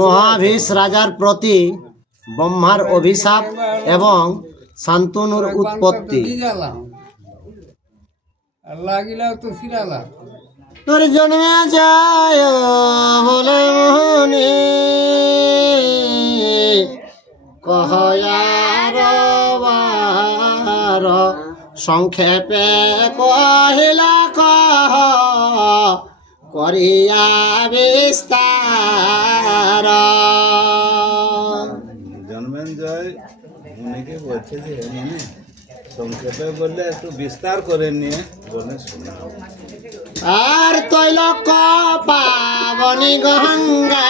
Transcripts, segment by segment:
মহাভীষ রাজার প্রতি ব্রহ্মার অভিশাপ এবং শান্তনুর উৎপত্তি। তোর জন্মে যায় বলে মোহনে কহয়ার সংক্ষেপে কহিলা কহ করিয়া বিস্তার। জন্মেঞ্জয় মুনিকে বলছে যে মুনি সংক্ষেপে বললে একটু বিস্তার করে নিয়ে বলে শোনাও। আর তৈল পাবনি গঙ্গা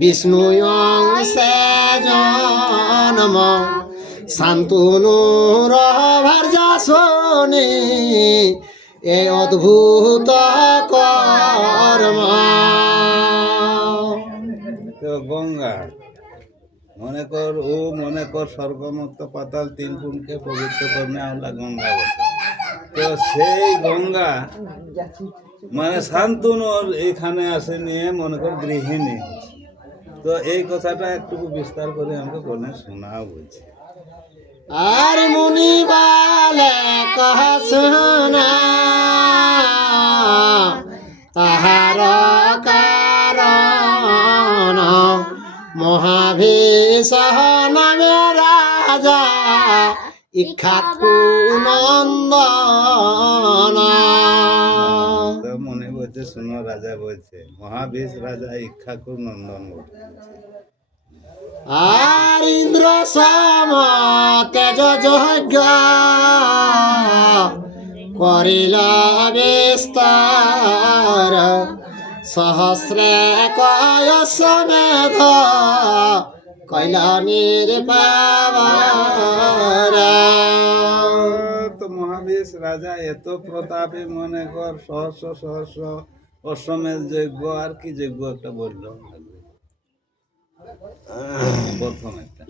বিষ্ণু অংশে জন্ম শান্তনুর ভার্যা শোনে এ অদ্ভুত কর্ম। তো গঙ্গা মনে কর স্বর্গমুক্ত পাতাল তিন গুণকে পবিত্র করনে আওলা গঙ্গা বলে। তো সেই গঙ্গা মানে শান্তনুর এইখানে আসে নিয়ে মনে কর গৃহিণী। তো এই কথাটা একটু বিস্তার করে আমাকে বলে শোনাও বলছে। আর মুনি বলে কহ শোনা তাহার কারণ মহাভীষ নামে রাজা ইক্ষাকু নন্দন। মনে বলছে শুনো, রাজা বলছে মহাভীষ রাজা ইক্ষাকু নন্দন বলছে। আর ইন্দ্র সম তেজ যজ্ঞ করিল বিস্তার সহস্রে কয়স মেধ কইল নির্পাবার। তো মহাভীষ রাজা এত প্রতাপী মনে কর সহস্র সহস্র অশ্বমেধ যজ্ঞ আর কি যজ্ঞ একটা বলল প্রথম একটা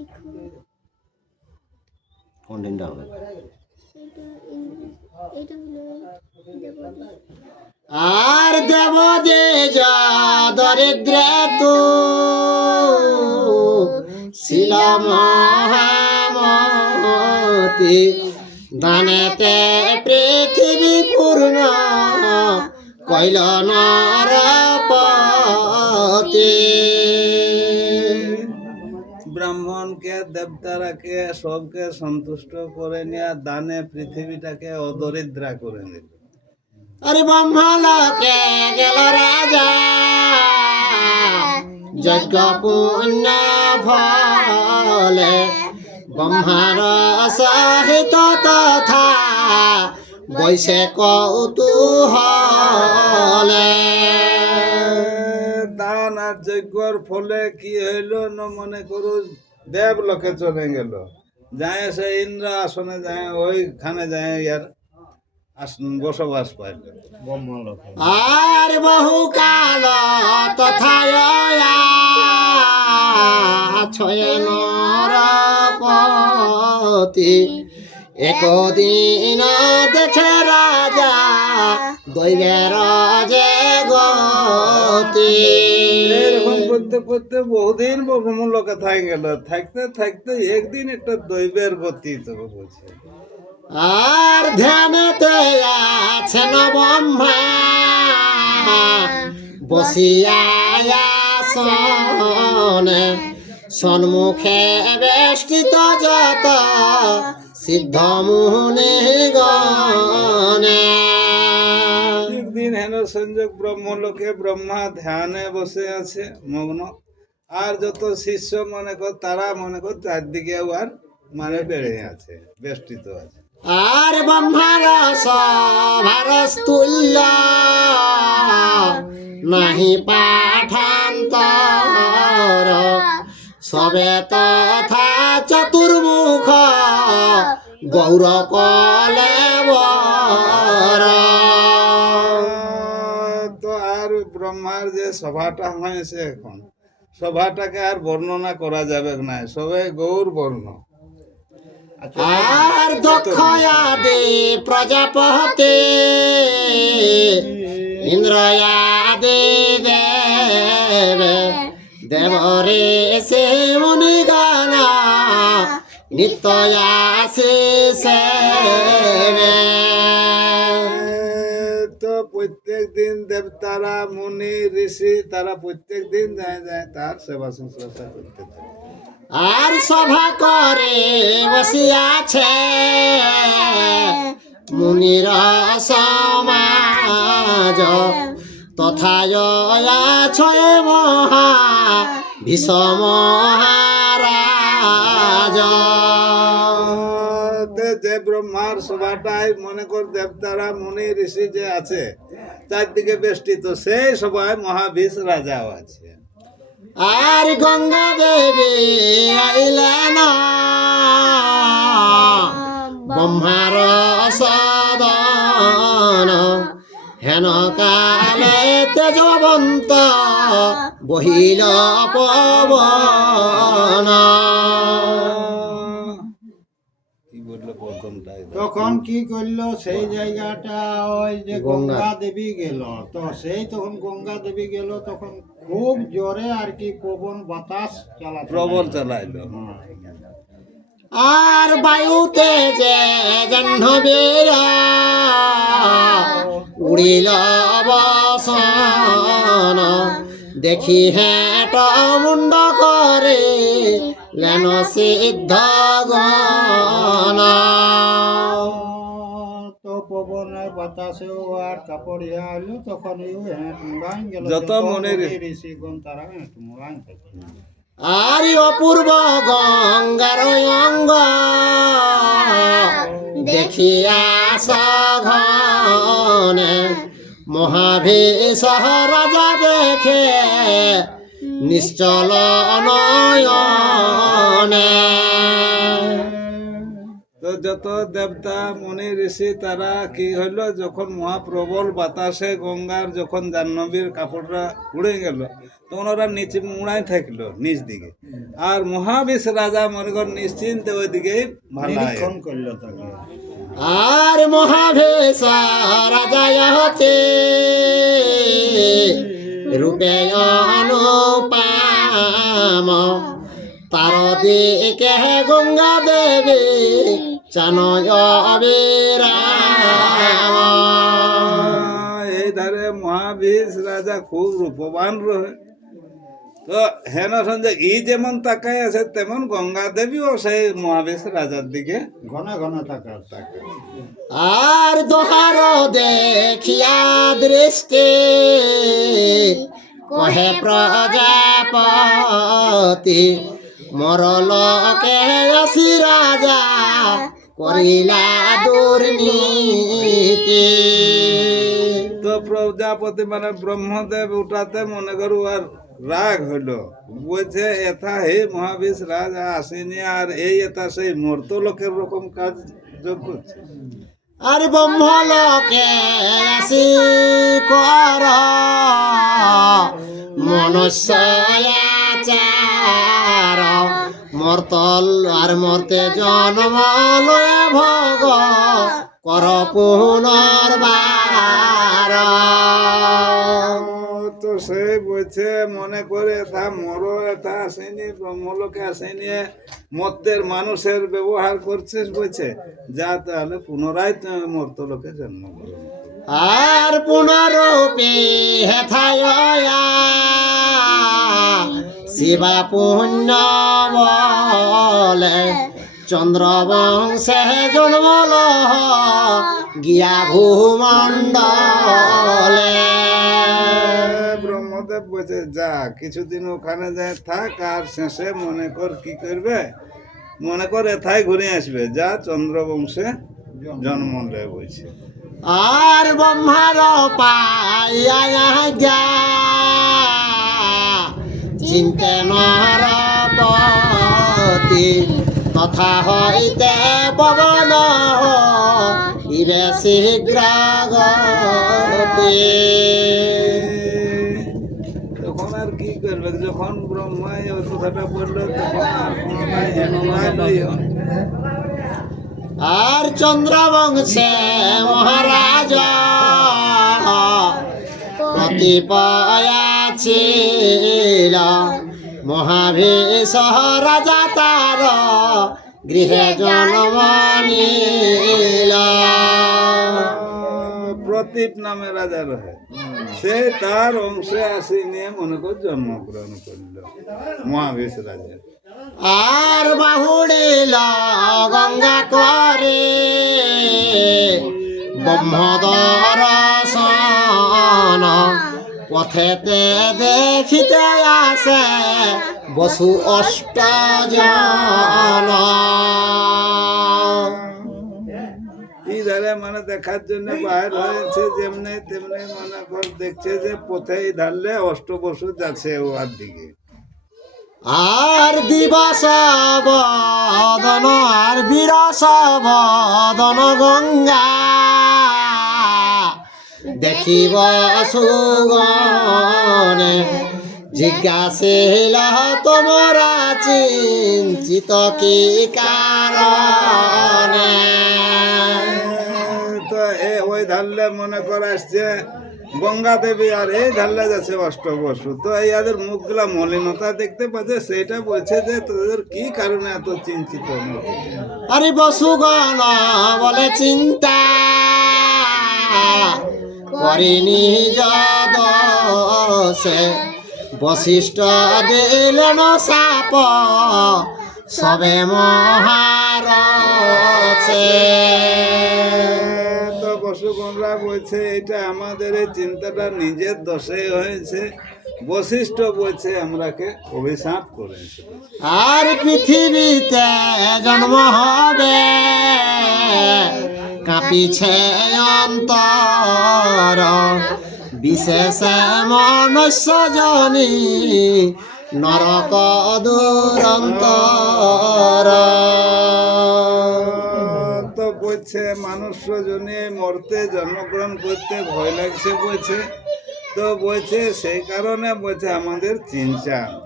কোনটা হবে? আর দেব যে যা দরিদ্র তু শিলা মহামতি দানেতে পৃথিবী পূর্ণ কইল নরপতি। ব্রাহ্মণকে দেবতারাকে সবকে সন্তুষ্ট করে নিয়ে দানে পৃথিবীটাকে অদরিদ্রা করে নিল। আরে ব্রহ্মলোকে গেল রাজা যজ্ঞ পুণ্য ফলে ব্রহ্মার সহিত তথা বৈশে কৌতূহলে। দান আর যজ্ঞর ফলে কি হইল না মনে করো দেবলোকে চলে গেল, যায় সে ইন্দ্র আসনে যায় ওইখানে যায় ইয়ার বসবাস পাইল। আর বহু কাল তথায় নরপতি একদিন দেখে রাজা দৈবের যে গতি। এরকম করতে করতে বহুদিন ব্রহ্মলোকে থাই গেল, থাকতে থাকতে একদিন একটা দৈবের গতি তবে বলছে। আর ধ্যানেতে আছেন ব্রহ্মা বসিয়া আসনে সন্মুখে বেষ্টিত যত সিদ্ধ মুনি গণে। একদিন হেন সংযোগ ব্রহ্মলোকে ব্রহ্মা ধ্যানে বসে আছে মগ্ন, আর যত শিষ্য মনে কর তারা মনে কর চারদিকে আর মানে বেড়ে আছে বেষ্টিত আছে। আর ব্রহ্মার সভার তুল্য নাহি পাঠান্তর সবে তথা চতুর্মুখ গৌর কলেবর। তো আর ব্রহ্মার যে সভাটা হয়েছে এখন সভাটাকে আর বর্ণনা করা যাবে না, সবে গৌর বর্ণ। আর দক্ষ আদি প্রজাপতি ইন্দ্রয়াদি দেবে দেবরে সে মুনিগানা নিত্যয়াসি সেবে। তো প্রত্যেক দিন দেবতারা মুনি ঋষি তারা প্রত্যেক দিন যায় যায় তার সেবা শুশ্রূষা করতে থাকে। আর সভা করে বসিয়াছে মুনির সমাজ, তথায় ছয় মহা ভীষম মহারাজ। যে ব্রহ্মার সভাটাই মনে কর দেবতারা মুনি ঋষি যে আছে চারদিকে বেষ্টিত, সেই সভায় মহাভীষ রাজাও আছে। আর গঙ্গা দেবী আইলেন ব্রহ্মার সদন, হেন কালে তেজবন্ত বহিল পবন। কি বললো প্রথমটা? তখন কি করলো সেই জায়গাটা ওই যে গঙ্গা। গঙ্গা দেবী গেল, তো সেই তখন গঙ্গা দেবী গেল তখন খুব জোরে আর কি পবন বাতাস চালাতে প্রবল লাগলো। চালাইলো। আর বায়ুতে যে জাহ্নবীর উড়িল বসন, দেখি হেঁট মুন্ড করে লেন সিদ্ধ গণ। তো পবনে বাতাসেও আর কাপড়িয়া হইলো, তখন হেঁট মুড়াই গেল। যত মনের- ঋষিগণ তারা হেঁট মুড়াই থাকে। আর অপূর্ব গঙ্গার অঙ্গ দেখিয়া সঘনে, মহাভীষ রাজা দেখে নিশ্চল নয়নে। তো যত দেবতা মুনি ঋষি তারা কি হইলো, যখন মহাপ্রবল বাতাসে গঙ্গার যখন জাহ্নবীর কাপড়টা উড়ে গেল, তখন ওরা নিচে মুড়াই থাকলো নিচ দিকে। আর মহাভীষ রাজা মনে কর নিশ্চিন্তে ওইদিকে ভালো নিরীক্ষণ করলো তাকে। আর মহাভীষ রাজা হতে রূপে অনুপাম, তার দিকে গঙ্গা দেবী চানয় অবিরাম। এই ধারে মহাভীষ রাজা খুব রূপবান রহে। তো হেন সঞ্জয় ই যেমন তাকায় আছে তেমন গঙ্গা দেবীও সেই মহাভীষ রাজার দিকে ঘন ঘন তাকা তাকে। আর দোহার দেখিয়া দৃষ্টি কহে প্রজাপতি, মরলকে আসি রাজা করিলা দুর্নীতি। তো প্রজাপতি মানে ব্রহ্মদেব উঠাতে মনে করু আর রাগ হইলো, বলছে এথা হে মহাভীষ রাজা আসেনি আর এই এথা সেই মর্ত লোকের রকম কাজ যোগ করছে। আর ব্রহ্মলোকে আসি কর মনুষ্যাচার, মর্তল আর মর্তে জন্ম লয়ে ভোগ কর পুনর্বার। তো সে বলছে মনে করে এথা মর এথা আসেনি ব্রহ্মলোকে আসেনি, মর্তের মানুষের ব্যবহার করছিস বলছে, যা তাহলে পুনরায় তুমি মর্ত লোকে জন্ম করো। আর পুনরূপে হেথায় শিবা পুণ্য বলে, চন্দ্রবংশে জন্মল গিয়া ভূমণ্ডলে। ব্রহ্মদেব বলছে যা কিছুদিন ওখানে যায় থাক, আর শেষে মনে কর কি করবে, মনে কর এথায় ঘুরে আসবে, যা চন্দ্রবংশে জন্ম নেয় বলছে। আর ব্রহ্মার পাইয়া যা চিন্তে নরপতি, তথা হইতে পবন ইবে শীঘ্র গতি। তখন আর কি করবে, যখন ব্রহ্মায় ওই কথাটা বললো তখন আর কোনো নাই হেন নাই লইও। আর চন্দ্রবংশে মহারাজ কতিপয়াছিল মহাভীষ রাজা তার গৃহে জন্ম নিল। প্রতীপ নামে রাজা রহে, সে তার অংশে আসি নিয়ে মনে কর জন্মগ্রহণ করল মহাবীর রাজা। আর বাহুড়িল গঙ্গা করে ব্রহ্মদর্শন, পথেতে দেখিতে আসে বসু অষ্টজন। এই ধারে মানে দেখার জন্য বাইর হয়েছে, যেমনি তেমনি মনে কর দেখছে যে পথেই ধারলে অষ্টবসু যাচ্ছে ওর দিকে। আর দিবস বদন আর বিরস বদন গঙ্গা, দেখিব সুগণে জিজ্ঞাসিল তোমরা চিন্তিত কি কারণে। তো ওই ধারলে মনে কর আসছে গঙ্গা দেবী, আর এই ধারলে যাচ্ছে অষ্টবসু। তো ইয়াদের মুখগুলা মলিনতা দেখতে পাচ্ছে, সেটা বলছে যে তোদের কি কারণে এত চিন্তিত। আরে বসুগণ বলে চিন্তা করিনি যদোষে, বশিষ্ঠ দিলেন সাপ সবে মহারসে। তো বসুগণরা বলছে এটা আমাদের এই চিন্তাটা নিজের দোষে হয়েছে, বশিষ্ঠ বলছে আমরাকে অভিশাপ করেছে। আর পৃথিবীতে জন্ম হবে কাঁপিছে অন্তর, বিশেষ মনুষ্য জনি নরক দুরন্তর। তো বলছে মানুষ জনে মরতে জন্মগ্রহণ করতে ভয় লাগছে বলছে। তো বলছে সেই কারণে বলছে আমাদের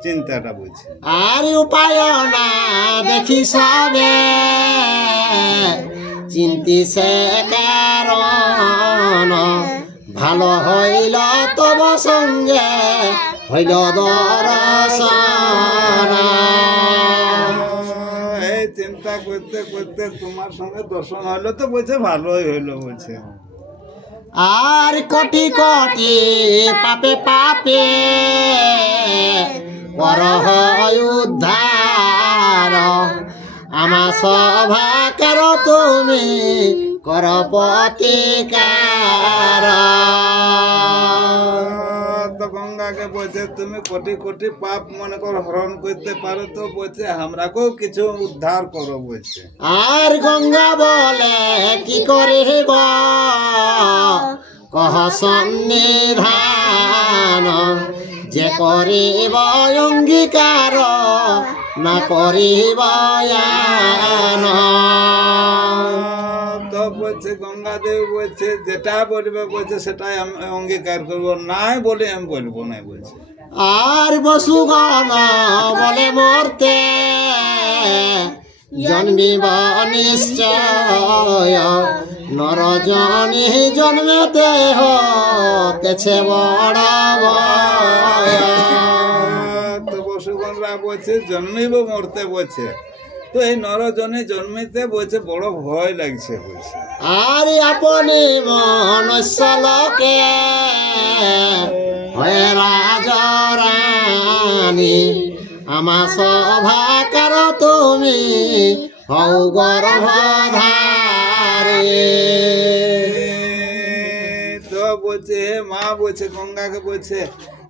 চিন্তাটা বলছে। আর উপায় না দেখি সবে চিন্তি সে কারণ, ভালো হইল তব সঙ্গে হইল দর্শন। এই চিন্তা করতে করতে তোমার সঙ্গে দর্শন হইলো, তো বলছে ভালোই হইলো বলছে। আর কোটি কোটি পাপে পাপে করহ উদ্ধার, আমা সভা কর তুমি কর প্রতিকার। তো গঙ্গাকে বলছে তুমি কোটি কোটি পাপ মনে কর হরণ করতে পারো, তো বলছে আমরাকেও কিছু উদ্ধার করো বলছে। আর গঙ্গা বলে কি করিব কহ সন্নিধান, যে করিব অঙ্গীকার না করিব জ্ঞান। তো বলছে গঙ্গা দেবী বলছে যেটা বলবে বলছে সেটাই আমি অঙ্গীকার করবো, নাই বলে আমি বলবো না বলছে। আর বসুগণ বলে মরতে জন্মিব নিশ্চয়, নরজনি জন্মেতে হতেছে বড় ভয়। তো বসুগণরা বলছে জন্মিব মরতে বলছে, তো এই নরজনে জন্মিতে বলছে বড় ভয় লাগছে বলছে। আর আপনি মনুষ্য লোকে হয়ে রাজরানী, আমা সভা কর তুমি হও গর্ভধারী। তো বলছে হে মা বলছে গঙ্গাকে বলছে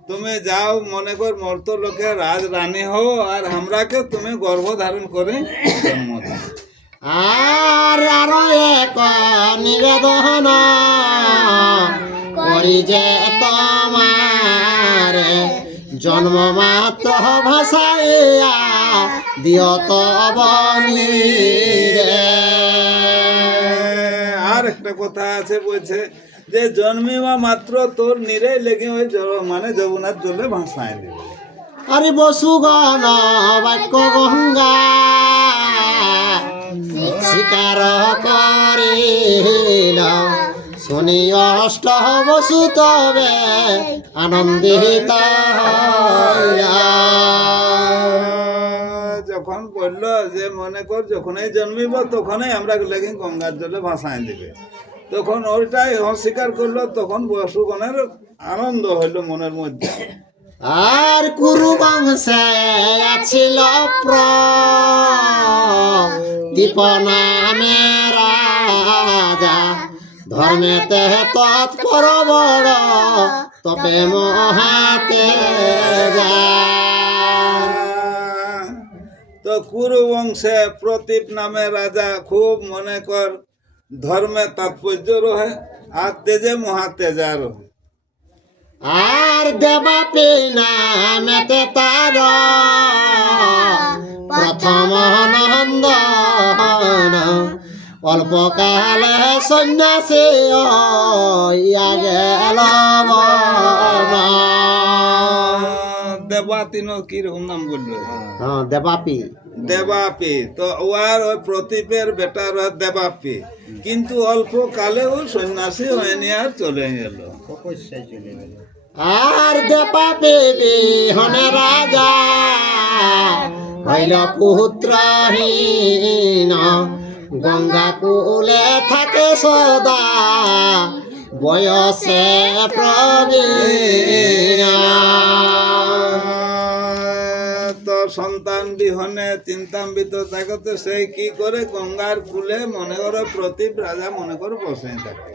তুমি যাও মনে কর মর্ত লোকের রাজ রানী হও, আর আমরাকে তুমি গর্ভধারণ করে জন্ম দাও। আর আরো এক নিবেদন করি যে তোমার, জন্ম মাত্র ভাষাইয়া দিও তব নীরে। আর একটা কথা আছে বলছে যে জন্মিবা মাত্র তোর নিরে লেগে ওই মানে যমুনার জলে ভাসায় দেবে। আরে বসুগণ বাক্য গঙ্গা স্বীকার করিল, শুনি অষ্ট বসু তবে আনন্দিত হইয়া। যখন বললো যে মনে কর যখনই জন্মিব তখনই আমরা লাগি গঙ্গার জলে ভাসায় দিবে, তখন ওইটাই অস্বীকার করলো। তখন বসুগণের আনন্দ হইল মনের মধ্যে। আর কুরু বংশে আছিল প্রদীপ নামে রাজা, ধর্মেতে তৎপর বড় তবে মহাতে তো কুরু বংশে প্রদীপ নামে রাজা খুব মনে কর ধর্মে তাৎপর্য রহে আর তেজে মহাতেজা রহে। আর দেবাপি নামেতে তার প্রথম নন্দন, অল্পকালে সন্ন্যাসী হইয়া গেল বন। দেবাতিন কিরকম নাম বললো? দেবাপি দেবাপি। তো ওর ওই প্রদীপের বেটা রহে দেবাপি, কিন্তু অল্প কালে ও সন্ন্যাসী হয়নি আর চলে গেল। তপস্যায় চলে গেল। আর দেবাপি বিহনে রাজা হইল পুত্রহীন, গঙ্গা কুলে থাকে সদা বয়সে প্রবীণ। তো সন্তান বিহনে চিন্তান্বিত থাকতে সেই কি করে গঙ্গার কুলে মনে করো প্রদীপ রাজা মনে করো বসে থাকে।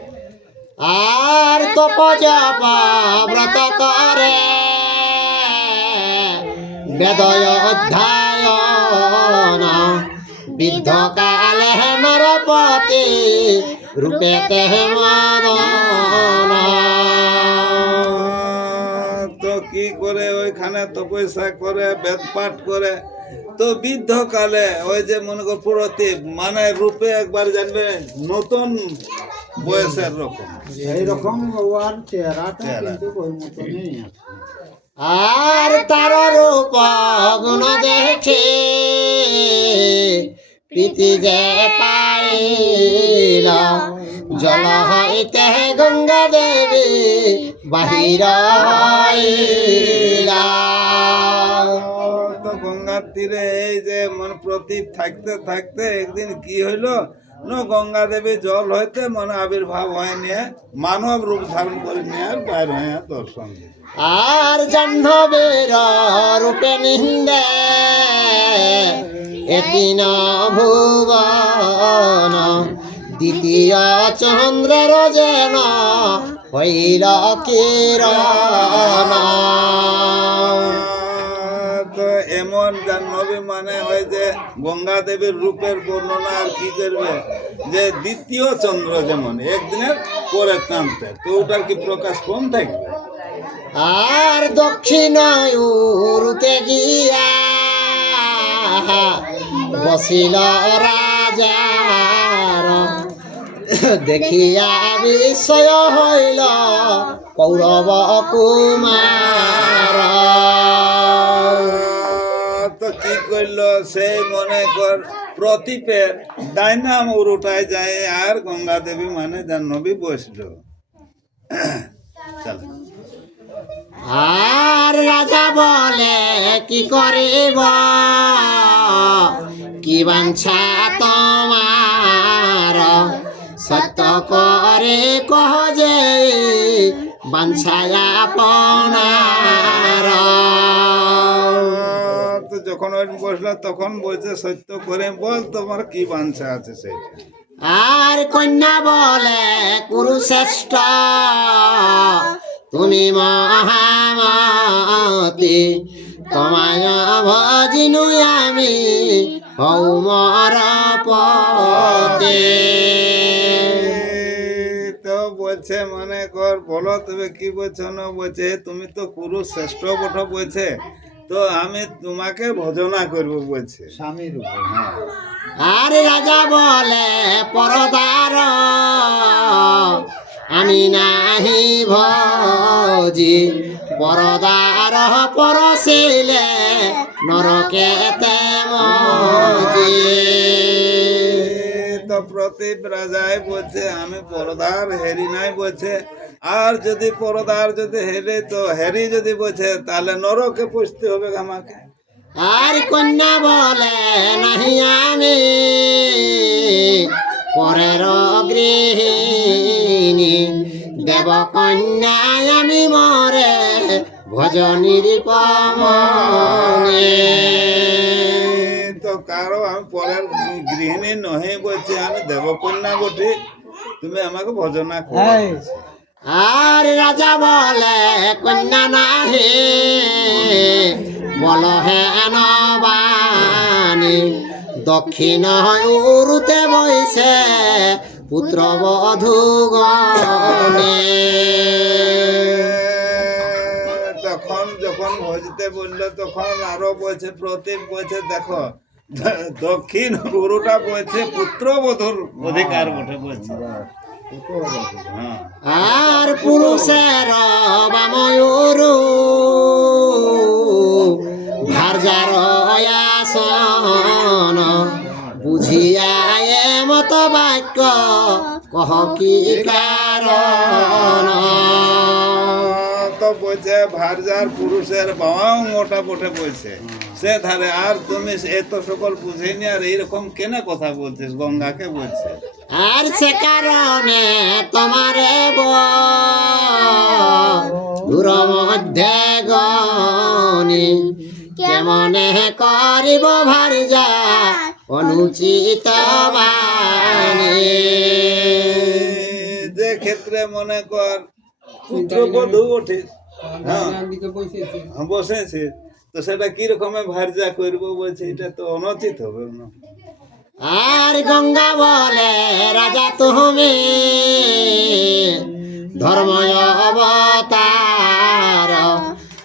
আর তপজপ ব্রত করে বেদয় অধ্যায়ন, বৃদ্ধ কালে নরপতি রূপেতে মদন। তো কি করে ওইখানে তপস্যা করে বেদ পাঠ করে, তো বৃদ্ধ কালে ওই যে মনে কর প্রদীপ মানে রূপে একবার জানবে নতুন বয়সের রকম। এইরকম ওর চেহারাটা কিন্তু ওই মতো নেই আছে। আর তার রূপ গুণ দেখে প্রীতি যে পাইল, জল হইতে গঙ্গা দেবী বাহির হইলা। তো গঙ্গার তীরে এই যে মন প্রদীপ থাকতে থাকতে একদিন কি হইলো না, গঙ্গা দেবী জল হইতে মনে আবির্ভাব হয়ে নিয়ে মানব রূপ ধারণ করে নিয়ে আর বাইর হয়ে দর্শন দিল। আর জাহ্নবীর রূপে নিন্দে এদিন ভুবন, দ্বিতীয় চন্দ্রের যেন হইল কিরণ। তো এমন জাহ্নবী মানে হয় যে গঙ্গা দেবীর রূপের বর্ণনা আর কি করবে, যে দ্বিতীয় চন্দ্র যেমন একদিনের পরে কামতে, তো ওটার কি প্রকাশ কম থাকবে। আর দক্ষিণ উরুতে গিয়া বসিল রাজার, দেখিয়া বিস্ময় হইল কৌরব কুমার। তো কি করলো সেই মনে কর প্রদীপের ডাইনা উরুটায় যায় আর গঙ্গা দেবী মানে জাহ্নবী বসলো। চল আর রাজা বলে কি করিব, কি বাঞ্ছা তোমার, সত্য করে কহ যে বাঞ্ছায় আপনার। তো যখন ওই বসলো তখন বলছে সত্য করে বল তোমার কি বাঞ্ছা আছে সেটা। আর কন্যা বলে কুরুশ্রেষ্ঠ তুমি মহামতি, তোমায় ভজিনু আমি হৌ মর পতি। তো বলছে মনে কর বলো তবে কি বলছো না, বলছে তুমি তো কুরু শ্রেষ্ঠ বট বলছে, তো আমি তোমাকে ভজনা করবো বলছে স্বামীর উপর। আর রাজা বলে পরদার আমি নাহি ভজি, পরদার পরশিলে নরকে মজি। তো প্রদীপ রাজায় বলছে আমি পরদার হেরি নাই বলছে, আর যদি পরদার যদি হেরে তো হেরি যদি বলছে তাহলে নরকে পুষতে হবে আমাকে। আর কন্যা বলে নাহি আমি পরের গৃহিণী, দেব কন্যায় আমি মরে ভজনীর পমনে। তো কারো আমি পরের গৃহিণী নহে বলছে, আমি দেবকন্যা বটে, তুমি আমাকে ভজনা করো। আর রাজা বলে কন্যা নাহি বল হেন বাণী, দক্ষিণ উরুতে বইছে পুত্র বধূ গণে। তখন যখন ভজতে বললো তখন আরো বলছে, প্রতীক বলছে দেখো দক্ষিণ গুরুটা বলছে পুত্র বধূর অধিকার বটে বলছে। হ্যাঁ। আর পুরুষের বাময়ুরু ভার্যার আসন, বুঝিয়া এ মত বাক্য কহ কি কারণ। তো বলছে ভার্যার পুরুষের বাবা মোটা বটে বলছে সে ধারে, আর তুমি এত সকল বুঝেনি আর এইরকম কেন কথা বলছিস, গঙ্গাকে বলছে। আর সে কারণে তোমারে দূর মধ্যে গনি, কেমনে করিব ভার্যা অনুচিত বাণী। যে ক্ষেত্রে মনে কর পুত্র বধূ ওঠে, হ্যাঁ বসেছে, তো সেটা কি রকমের ভার্যা করবো বলছে, এটা তো অনুচিত হবে না। আর গঙ্গা বলে রাজা তুমি ধর্ময় অবতার,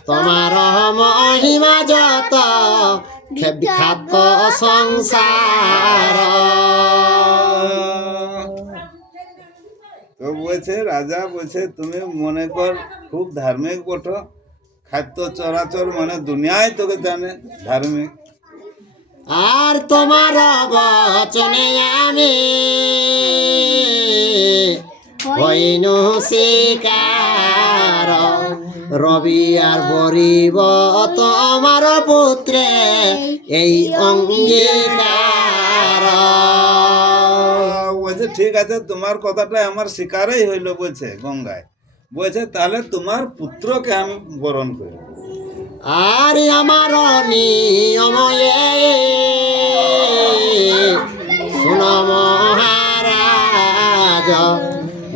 তোমার মহিমা যত বিখ্যাত সংসার। তো বলছে রাজা বলছে তুমি মনে কর খুব ধার্মিক বটো, খাদ্য চরাচর মানে দুনিয়ায় তোকে জানে ধার্মিক। আর তোমার বচনে আমি হইনু শিকার, রবি আর বরিব তোমার পুত্রে এই অঙ্গীকার। বলছে ঠিক আছে তোমার কথাটা আমার শিকারই হইল বলছে গঙ্গায়, বলছে তাহলে তোমার পুত্রকে আমি বরণ করি। আর আমার নিয়ময়ে শুন মহারাজ,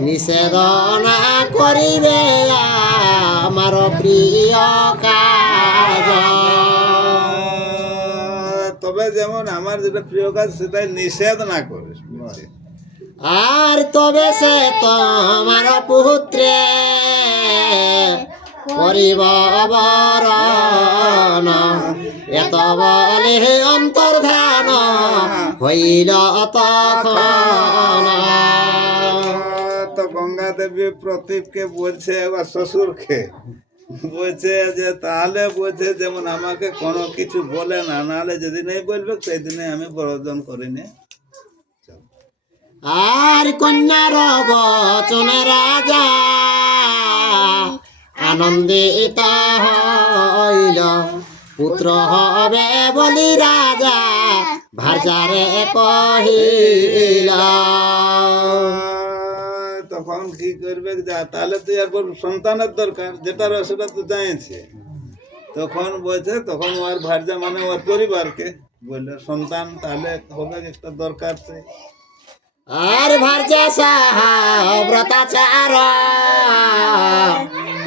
নিষেধ না করিবে আমার প্রিয় কাজ। তবে যেমন আমার যেটা প্রিয় কাজ সেটাই নিষেধ না করিস বলছে। আর তবে সে তোমার পুত্রে করিব বরণ, এত বলে অন্তর্ধান হইল তখন। তো গঙ্গা দেবী প্রতীপকে বলছে এবার শ্বশুরকে বলছে যে তাহলে বলছে যেমন আমাকে কোনো কিছু বলে না, নাহলে যেদিন এই বলবে সেই দিনে আমি বর্জন করিনি। আর কন্যার বচনে রাজা আনন্দিত হইল, পুত্র হবে বলি রাজা ভার্যারে কহিল। তখন কি করবে, যা তাহলে তো একবার সন্তানের দরকার, যেটা রয় সেটা তো জানিয়েছে। তখন বলছে, তখন ওর ভার্যা মানে ওর পরিবারকে বললে সন্তান তাহলে হবে একটা দরকার চাই। আর ভার্যা ব্রতাচার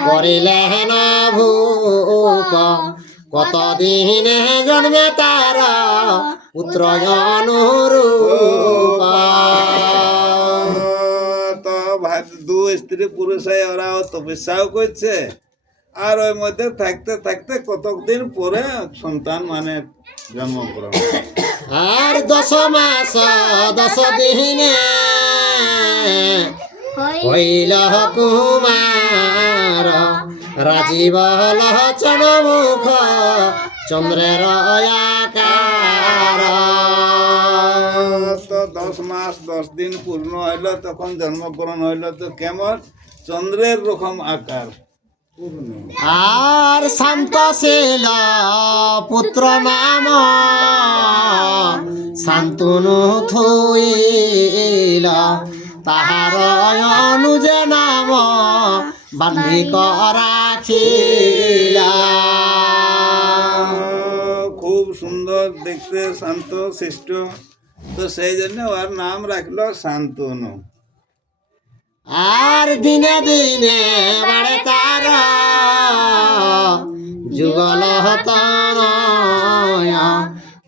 করিলেন ভূপ, কতদিনে জন্মে তার পুত্র অনুরূপ। তো দু স্ত্রী পুরুষ হয়ে ওরাও তপস্যাও করছে, আর ওই মধ্যে থাকতে থাকতে কতদিন পরে সন্তান মানে জন্মগ্রহণ। আর 10 মাস 10 দিনে হইল কুমার, রাজীব লোচন মুখ চন্দ্রের আকার। তো 10 মাস 10 দিন পূর্ণ হইল তখন জন্মগ্রহণ হইল, তো কেমন চন্দ্রের রকম আকার। আর শান্ত ছিল পুত্র নাম শান্তনু থুইল, তাহার অনুজে নাম বাল্মীক রাখিল। খুব সুন্দর দেখতে, শান্ত শিষ্ট, তো সেই জন্য ওর নাম রাখলো শান্তনু। আর দিনে দিনে বাড়ে তার যুগল তনয়,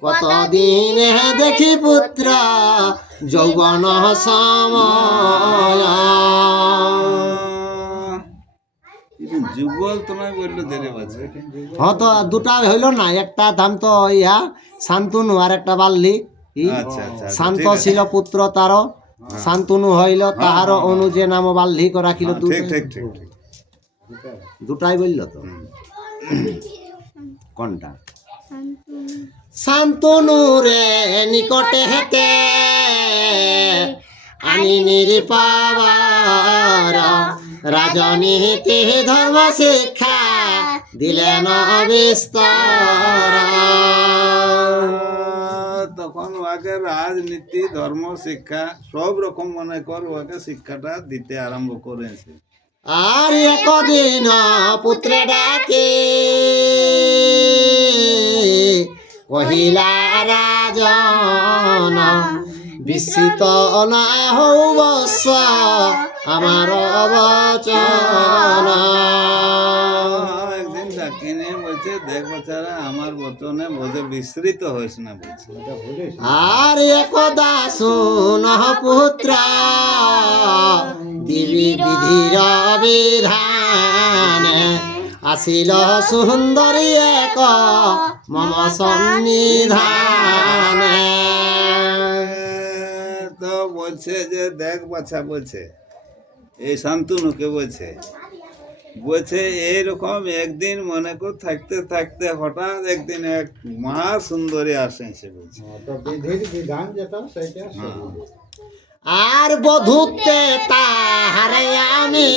কতদিনে দেখি পুত্র যৌবন সময়। যুগল তোমায় বললো দেরে বাজে। তো দুটা হইল না, একটা দাম তো ইয়া শান্তনু আর একটা বাল্লি। আচ্ছা আচ্ছা, শান্ত ঠিক আছে। ছিল পুত্র তার, শান্তনু হইল তাহার অনুজে নাম বাল্লিক রাখিল। ঠিক ঠিক ঠিক ঠিক। দুটাই বলল তো। কোনটা? শান্তনু রে নিকটে হেতে আনি নিরপাবার, রাজনীতি ধর্ম শিক্ষা দিলেন বিস্তার। তখন ওকে রাজনীতি ধর্ম শিক্ষা সব রকম মনে কর ওকে শিক্ষাটা দিতে আরম্ভ করেছে। আর একদিন পুত্রে ডাকে কহিলা রাজন, বিস্মিত না হও বৎস আমার বচন। একদিন ডাকিনে বলছে, দেখ বাচ্চারা আমার বচনে বোঝে বিস্মৃত হইস না বলছে। আর একদা শুন পুত্র দিবি বিধির বিধান, আসিল সুন্দরী এক মম সন্নিধান। তো বলছে যে দেখ বাচ্চা, বলছে এই শান্তনুকে বলছে বলছে এইরকম একদিন মনে কর থাকতে থাকতে হঠাৎ একদিন এক মহা সুন্দরী আসেছে বলছে। তো বিধির বিধান যেটা সেটা শুনুন। আর বধূতে তাহারে আমি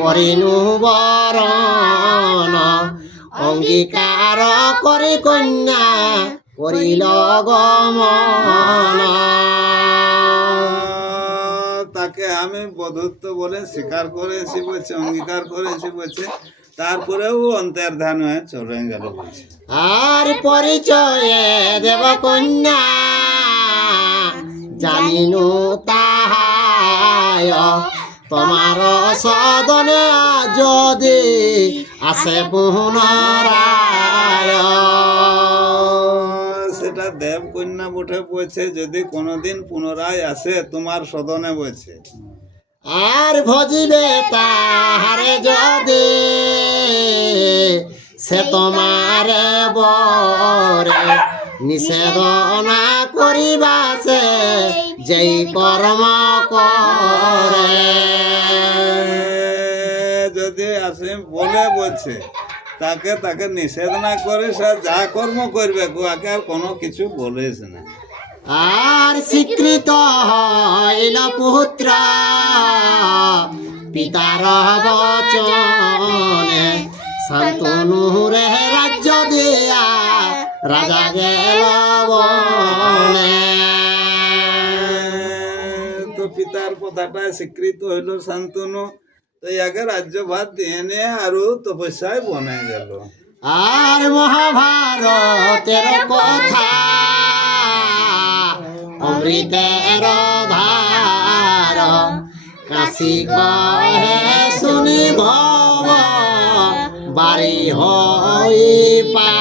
করিনু বরণ, অঙ্গীকার করে কন্যা করিল গমন। তাকে আমি বধূত্ব বলে স্বীকার করেছি বলছে, অঙ্গীকার করেছি বলছে, তারপরেও অন্তর্ধান হয়ে চলে গেল বলছে। আর পরিচয়ে দেব কন্যা জানিনু তাহায়, তোমার সদনে যদি আসে পুনরায়। সেটা দেব কন্যা বটে বলছে, যদি কোনোদিন পুনরায় আসে তোমার সদনে বলছে। আর ভজিবে তাহারে যদি সে তোমার বরে, নিষেধ না করিবা সে যেই কর্ম করে। যদি আসে বলে বলছে, তাকে তাকে নিষেধ না করে সে যা কর্ম করবে ওকে আর কোনো কিছু বলেছ না। আর স্বীকৃত হইল পুত্র পিতার বচনে, শান্তনু রে রাজ্য দিয়া রাজা গেল বনে। তো পিতার কথাটা স্বীকৃত হইল শান্তনু, তো ইয়াকে রাজ্যভার দিয়ে নিয়ে আরো তপস্যায় বনে গেল। আর মহাভারতের কথা অমৃতের ধার, কাশী কহে শুনি ভব বাড়ি হই পা।